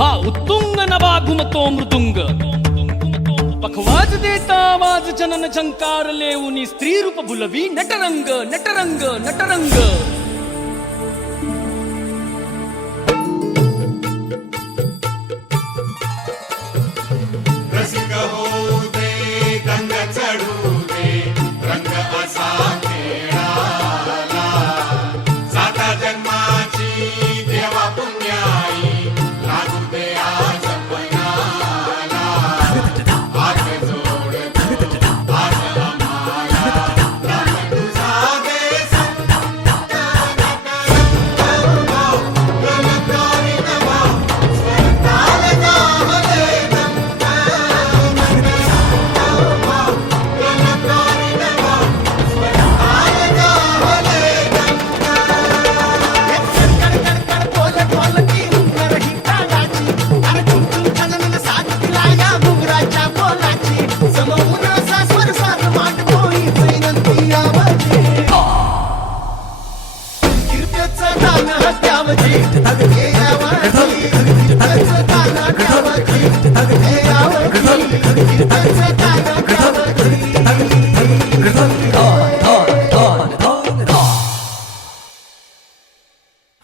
हा उत्तुंग नभा घुमतो मृदुंग पखवाज देता आवाज जनन झंकार लेऊनी स्त्री रूप बुलवी नटरंग नटरंग नटरंग रसिक होऊ दे रंग चढू दे रंग असा खेळाला साता जन्माची देवा पुण्याई लागू दे आज पणाला हात जोड आज आम्हाला राम तुझा दे गलकारी नवा स्वताल जाहले कीर्तनाचं गाणं हत्यावजी